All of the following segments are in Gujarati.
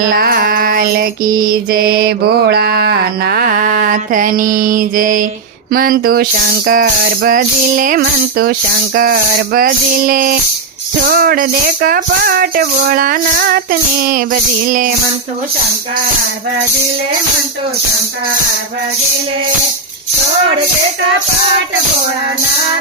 लाल की जय भोळानाथनी जय. मंतु शंकर बदिले मंतु शंकर बदिले छोड दे कपाट भोळानाथने बदिले मंतु शंकर बदिले मंतु शंकर बदिले छोड दे कपाट भोळानाथ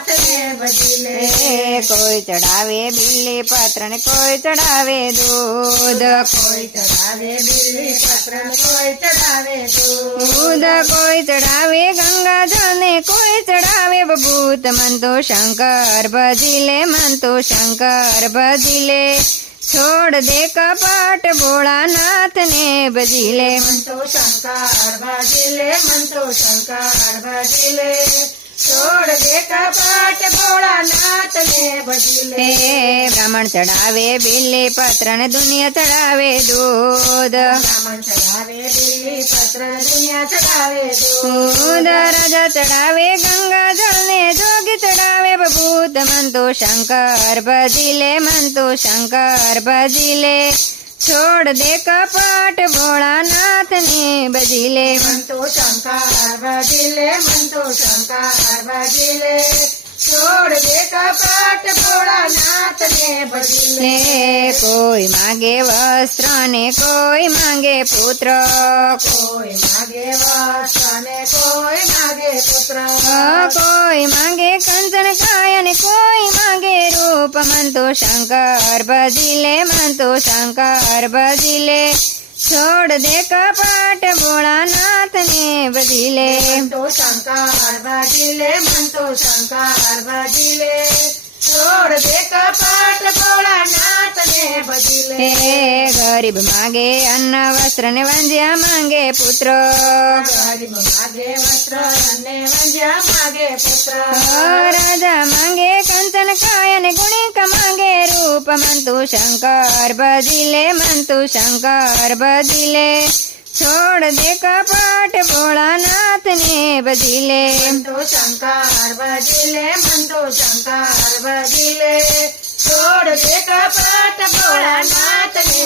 કોઈ ચડાવે બિલ્લી પાત્ર ને કોઈ ચડાવે દૂધ. કોઈ ચડાવે બિલ્લી પત્ર કોઈ ચડાવે દૂધ. કોઈ ચડાવે ગંગા જને કોઈ ચડાવે બભૂત મંતો શંકર ભજીલે મંતો શંકર ભજીલે. છોડ દે કપાટ ભોળાનાથ ને ભજીલે મંતો શંકર ભજીલે મંતો શંકર ભજીલે. છોડ દે કપાટ ભોળાનાથ ભજીલે. બ્રાહ્મણ ચડાવે બિલ્લી પત્ર ને દુનિયા ચડાવે દૂધ. બ્રાહ્મણ ચડાવે બિલ્લી પત્ર દુનિયા ચડાવે દૂધ. રાજા ચડાવે ગંગા જળ ને જોગી ચડાવે. બભૂત મંતો શંકર ભજીલે મંતો શંકર ભજીલે. છોડ દે કપાટ ભોળાનાથ ને ભજીલે મંતો શંકર ભજીલે મંતો શંકર ભજીલે છોડ દે કપાટ ભોળાનાથ ને ભજીલે ને કોઈ માગે વસ્ત્ર ને કોઈ માંગે પુત્ર કોઈ માગે વસ્ત્ર ને કોઈ માગે પુત્ર કોઈ માંગે કંચન કાય ને કોઈ માંગે મંતો શંકર ભજીલે મંતો શંકર ભજીલે છોડ દે કપાટ ભોળાનાથ ને ભજીલે મંતો શંકર ભજીલે મંતો શંકર ભજીલે છોડ દે કપાટ ભોળાનાથ ને ભજીલે હે ગરીબ માગે અન્ન વસ્ત્ર ને વાંજ્યા માંગે પુત્ર. ગરીબ માગે વસ્ત્ર અને વંજ્યા માંગે પુત્ર. રાજા માંગે કંચન કાયન ગુણિક માંગે રૂપ મંતુ શંકર ભજીલે મંતુ શંકર ભજીલે. છોડ દે કપાટ ભોળાનાથ ને ભજીલે મંતો શંકર ભજીલે મંતો શંકર ભજીલે છોડ દે કપાટ ભોળાનાથ ને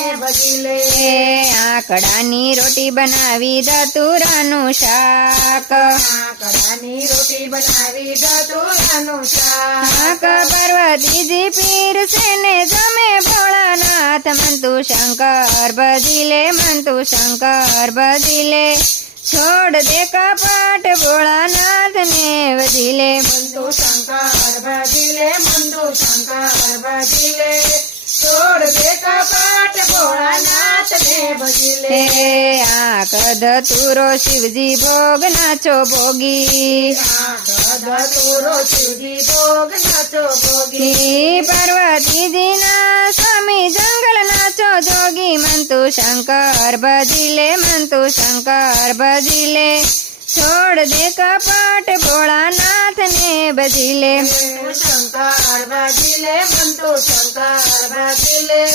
એ આકડાની રોટી બનાવી દતુરાનું શાક. આકડાની રોટી બનાવી ધતુરાનું શાક. શાક પાર્વતીજી પીરસે ને જમે नाथ मंतु शंकर बजिले मंतु शंकर बजिले छोड़ दे कपाट भोलानाथ ने बजिले मंतु शंकर बजिले मंतु शंकर बजिले छोड़ दे कपाट भोलानाथ ने बजिले आकद तुरो शिवजी भोग नाचो भोगी। आकद तुरो शिवजी भोग नाचो भोगी। पार्वती जी ना शंकर बजिले मन तो शंकर बजिले। छोड़ दे कपाट भोलानाथ ने बजिले शंकर बजिले मन तू शंकर बजिले।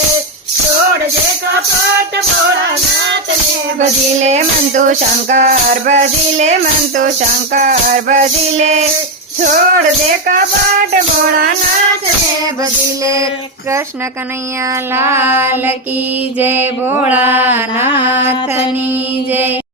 छोड़ दे कपाट भोलानाथ ने बजिले मन तो शंकर बजिले मन तू शंकर बजिले। છોડ દે કપાટ ભોળાનાથ ને ભજીલે કૃષ્ણ કનૈયા લાલ કી જય ભોળાનાથની જય.